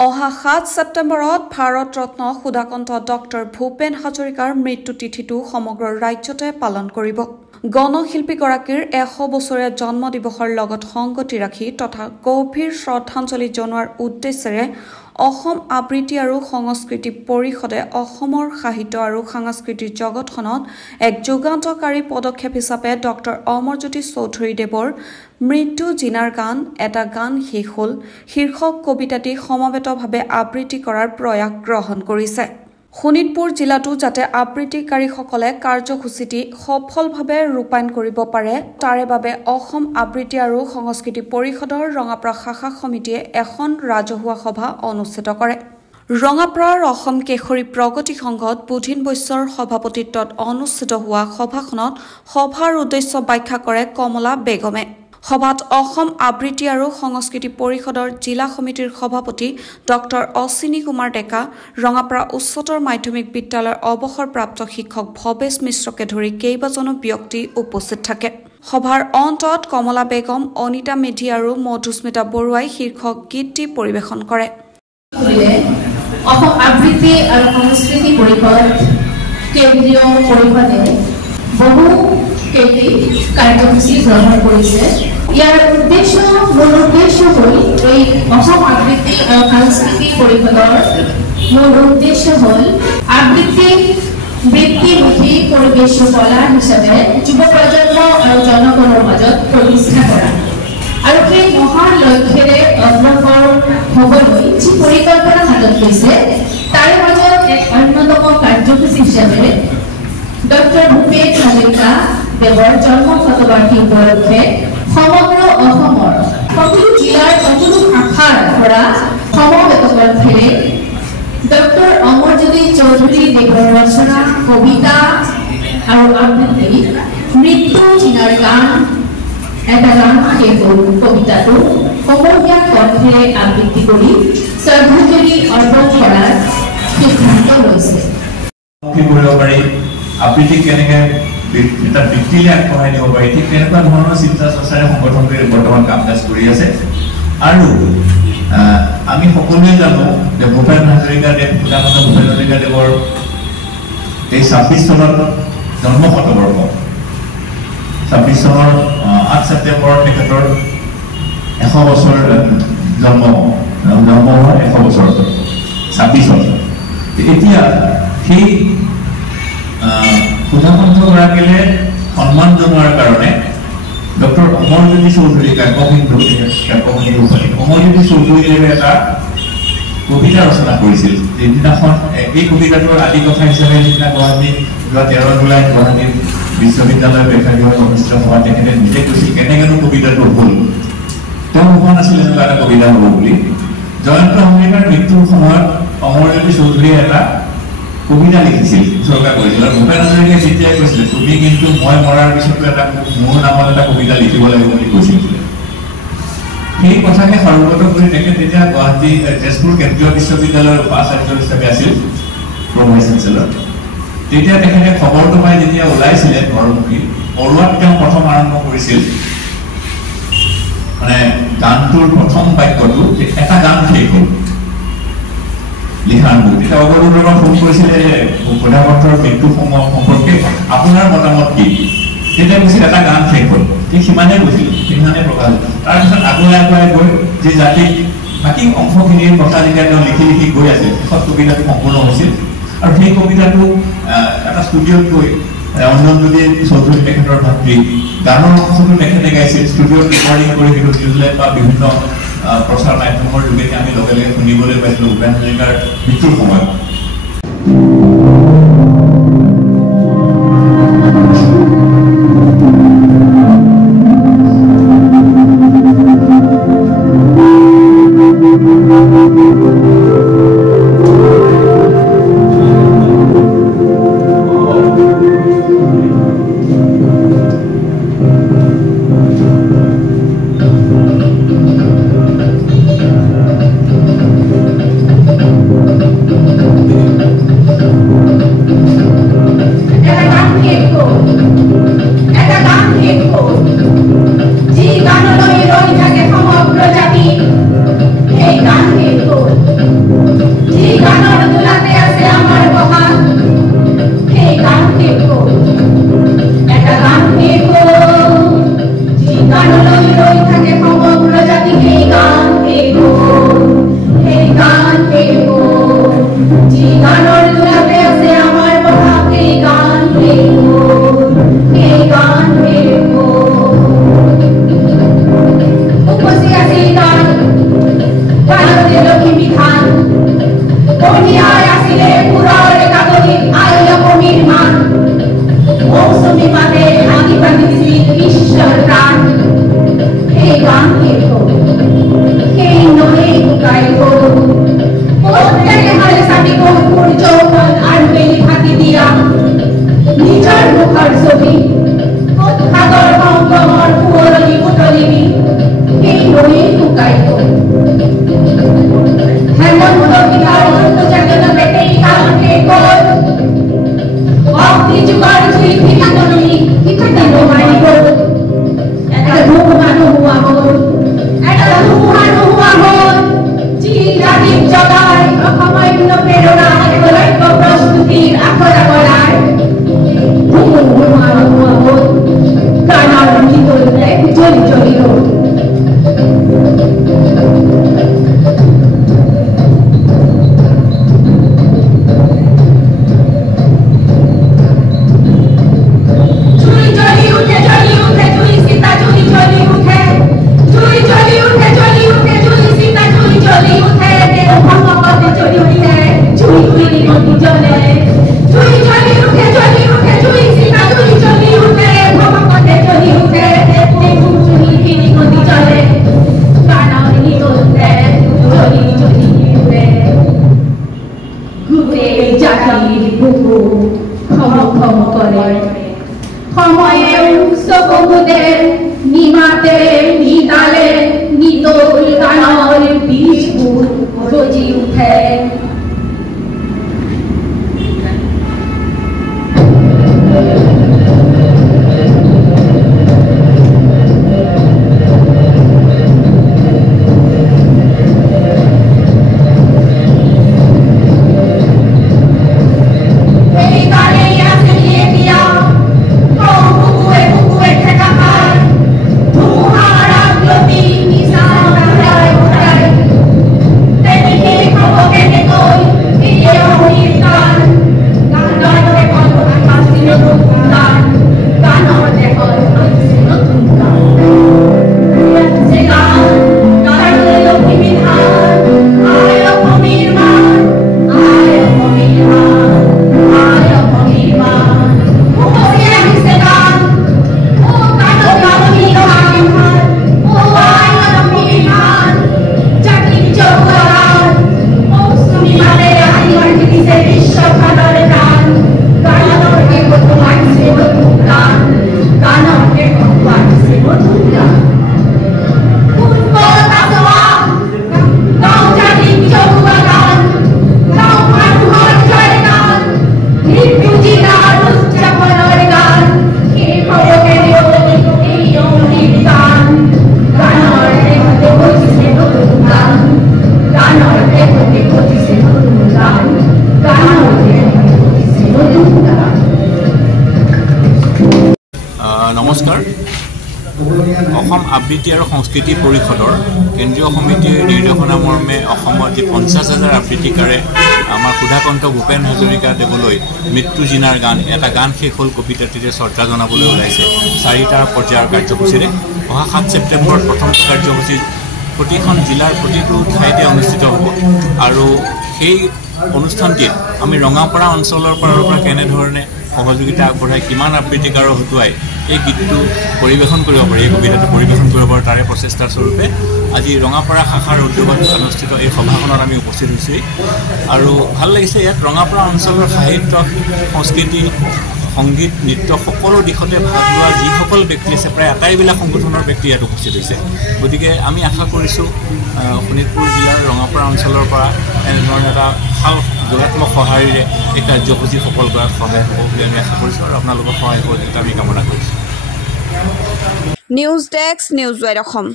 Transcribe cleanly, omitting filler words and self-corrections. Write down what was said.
অহা 7 ছেপ্টেম্বৰত ভাৰত ৰত্ন সুধাকণ্ঠ ডক্টৰ ভূপেন হাজৰিকাৰ মৃত্যু তিথিটো সমগ্ৰ ৰাজ্যতে পালন কৰিব। গণশিল্পীগৰাকীৰ 100 বছৰীয়া জন্ম দিৱসৰ লগত সংগতি ৰাখি তথা গভীৰ শ্ৰদ্ধাঞ্জলি জনোৱাৰ উদ্দেশ্যেৰে অসম আবৃত্তি আৰু সংস্কৃতি পৰিষদে অসমৰ সাহিত্য আৰু সাংস্কৃতিক জগতখনত এক যুগান্তকাৰী পদক্ষেপ হিচাপে ডক্টৰ অমৰজ্যোতি চৌধুৰীদেৱৰ মৃত্যু জিনাৰ গান এটা গান শেষ হ'ল শীৰ্ষক কবিতাটি সমবেতভাৱে আবৃত্তি কৰাৰ প্ৰয়াস গ্ৰহণ কৰিছে। শোণিতপুৰ জিলাতো যাতে আবৃত্তিকাৰীসকলে কাৰ্যসূচীটি সফলভাৱে ৰূপায়ণ কৰিব পাৰে তাৰে বাবে অসম আবৃত্তি আৰু সংস্কৃতি পৰিষদৰ ৰঙাপাৰা শাখা সমিতিয়ে এখন ৰাজহুৱা সভা অনুষ্ঠিত কৰে। ৰঙাপাৰাৰ অসম কেশৰী প্ৰগতি সংঘত বুধিন বৈশ্যৰ সভাপতিত্বত অনুষ্ঠিত হোৱা সভাখনত সভাৰ উদ্দেশ্য ব্যাখ্যা কৰে কমলা বেগমে। সভাত অসম আবৃত্তি আৰু সংস্কৃতি পৰিষদৰ জিলা সমিতিৰ সভাপতি ডক্টৰ অশ্বিনী কুমাৰ ডেকা, ৰঙাপাৰা উচ্চতৰ মাধ্যমিক বিদ্যালয়ৰ অৱসৰপ্ৰাপ্ত শিক্ষক ভৱেশ মিশ্ৰকে ধৰি কেইবাজনো ব্যক্তি উপস্থিত থাকে। সভাৰ অন্তত কমলা বেগম, অনিতা মেধি আৰু মধুস্মিতা বৰুৱাই শীৰ্ষক গীতটি পৰিৱেশন কৰে। অসম আবৃত্তি আৰু সংস্কৃতি পৰিষদ কেন্দ্ৰীয় পৰিষদে বহু কাৰ্যসূচী গ্ৰহণ কৰিছে। ইয়াৰ মূল উদ্দেশ্য হ'ল এই অসম আবৃত্তি আৰু সাংস্কৃতিক পৰিষদৰ মূল উদ্দেশ্য হ'ল আবৃত্তি বৃত্তিমুখী পৰিৱেশ কলা হিচাপে যুৱ প্ৰজন্ম আৰু জনগণৰ মাজত প্ৰতিষ্ঠা কৰা আৰু সেই মহান লক্ষ্যৰে অগ্ৰসৰ হ'বলৈ যি পৰিকল্পনা হাতত লৈছে তাৰে মাজত এক অন্যতম কাৰ্যসূচী হিচাপে ডক্টৰ ভূপেন হাজৰিকা দেৱৰ জন্ম শতবাৰ্ষিকী উপলক্ষে সমগ্ৰ অসমৰ সকলো জিলাৰ সকলো শাখাৰ পৰা সমবেত কণ্ঠেৰে ডক্টৰ অমৰজ্যোতি চৌধুৰী দেৱৰ ৰচনা কবিতা আৰু আবৃত্তি মৃত্যু জিনাৰ গান এটা গান শেষ হ'ল কবিতাটো সমূহীয়া কণ্ঠেৰে আবৃত্তি কৰি শ্ৰদ্ধাঞ্জলি অৰ্পণ কৰাৰ সিদ্ধান্ত লৈছে। আবৃত্তি কেনেকৈ এটা বৃত্তিলে আগবঢ়াই দিব পাৰি ঠিক তেনেকুৱা ধৰণৰ চিন্তা চৰ্চাৰে সংগঠনটোৱে বৰ্তমান কাম কাজ কৰি আছে। আৰু আমি সকলোৱে জানো যে ভূপেন হাজৰিকাদেৱ সুধাকণ্ঠ ভূপেন হাজৰিকাদেৱৰ এই 26 চনত জন্ম শতবৰ্ষ। 26 চনৰ 8 ছেপ্টেম্বৰত তেখেতৰ 100 বছৰ জন্ম হোৱাৰ 100 বছৰ 26 এতিয়া সেই সুধাকণ্ঠগৰাকীলে সন্মান জনোৱাৰ কাৰণে ডক্টৰ অমৰজ্যোতি চৌধুৰী কাব্যসিন্ধু অমৰজ্যোতি চৌধুৰীদেৱে এটা কবিতা ৰচনা কৰিছিল। যিদিনাখন এই কবিতাটোৰ আদি কথা হিচাপে যিদিনা গুৱাহাটী 13 জুলাইত গুৱাহাটী বিশ্ববিদ্যালয় প্ৰেক্ষাগৃহত অনুষ্ঠিত সভাত তেখেতে নিজে কৈছিল কেনেকেনো কবিতাটো হ'ল। তেওঁ ভবা নাছিল এনেকুৱা এটা কবিতা হ'ব বুলি। জয়ন্ত হাজৰিকাৰ মৃত্যুৰ সময়ত অমৰজ্যোতি চৌধুৰীয়ে এটা কবিতা লিখিছিল, উৎসৰ্গা কৰিছিল। আৰু ভূপেন হাজৰিকাই যেতিয়াই কৈছিলে তুমি কিন্তু মই মৰাৰ পিছতো এটা মোৰ নামত এটা কবিতা লিখিব লাগিব বুলি কৈছিল। সেই কথাকে সৰ্বগত কৰি তেখেত তেতিয়া গুৱাহাটী তেজপুৰ কেন্দ্ৰীয় বিশ্ববিদ্যালয়ৰ উপাচাৰ্য হিচাপে আছিল, প্ৰ ভাইচ চেঞ্চেলৰ। তেতিয়া তেখেতে খবৰটো পাই যেতিয়া ওলাইছিলে ঘৰমুখী বৰুৱাত তেওঁ প্ৰথম আৰম্ভ কৰিছিল মানে গানটোৰ প্ৰথম বাক্যটো এটা গান শেষ হ'ল লিখাৰ বুক। তেতিয়া অৱৰোধৰ ফোন কৰিছিলে যে সুধাকণ্ঠৰ মৃত্যু সম্পৰ্কে আপোনাৰ মতামত কি? তেতিয়া কৈছিল এটা গান শেষ হ'ল, ঠিক সিমানেই কৈছিল, সিমানেই প্ৰকাশ হ'ল। তাৰপিছত আগুৱাই গৈ যি জাতিক বাকী অংশখিনিৰ কথা যেতিয়া তেওঁ লিখি গৈ আছিল শেষত কবিতাটো সম্পূৰ্ণ হৈছিল। আৰু সেই কবিতাটো এটা ষ্টুডিঅ'ত গৈ অঞ্জনজ্যোতি চৌধুৰী তেখেতৰ ভাতৃ গানৰ অংশটো তেখেতে গাইছিল। ষ্টুডিঅ'ত ৰেকৰ্ডিং কৰি সেইটো নিউজলেণ্ড বা বিভিন্ন প্ৰচাৰ মাধ্যমৰ যোগেদি আমি লগে লগে শুনিবলৈ পাইছিলোঁ ভূপেন হাজৰিকাৰ মৃত্যুৰ সময়ত। নমস্কাৰ অসম আবৃত্তি আৰু সংস্কৃতি পৰিষদৰ কেন্দ্ৰীয় সমিতিৰ নিৰ্দেশনা মৰ্মে অসমত যি 50,000 আবৃত্তিকাৰে আমাৰ সুধাকণ্ঠ ভূপেন হাজৰিকা দেৱলৈ মৃত্যু জিনাৰ গান এটা গান শেষ হ'ল কবিতাটিৰে শ্ৰদ্ধা জনাবলৈ ওলাইছে 4টা পৰ্যায়ৰ কাৰ্যসূচীৰে অহা 7 ছেপ্টেম্বৰত প্ৰথম কাৰ্যসূচী প্ৰতিখন জিলাৰ প্ৰতিটো ঠাইতে অনুষ্ঠিত হ'ব আৰু সেই অনুষ্ঠানটিত আমি ৰঙাপাৰা অঞ্চলৰ পৰা কেনেধৰণে সহযোগিতা আগবঢ়াই কিমান আবৃত্তিকাৰক হতুৱাই এই গীতটো পৰিবেশন কৰিব পাৰি এই কবিতাটো পৰিবেশন কৰিব পাৰি তাৰে প্ৰচেষ্টাৰ স্বৰূপে আজি ৰঙাপাৰা শাখাৰ উদ্যোগত অনুষ্ঠিত এই সভাখনত আমি উপস্থিত হৈছো আৰু ভাল লাগিছে ইয়াত ৰঙাপাৰা অঞ্চলৰ সাহিত্য সংস্কৃতি সংগীত নৃত্য সকলো দিশতে ভাগ লোৱা যিসকল ব্যক্তি আছে প্ৰায় আটাইবিলাক সংগঠনৰ ব্যক্তি ইয়াত উপস্থিত হৈছে গতিকে আমি আশা কৰিছোঁ শোণিতপুৰ জিলাৰ ৰঙাপাৰা অঞ্চলৰ পৰা এনেধৰণৰ এটা ভাল যোগাত্মক সহায়েৰে এই কাৰ্যসূচী সফল কৰাত সহায় হ'ব বুলি আমি আশা কৰিছোঁ আৰু আপোনালোকৰ সহায় সহযোগিতা আমি কামনা কৰিছোঁ news desk news wide Assam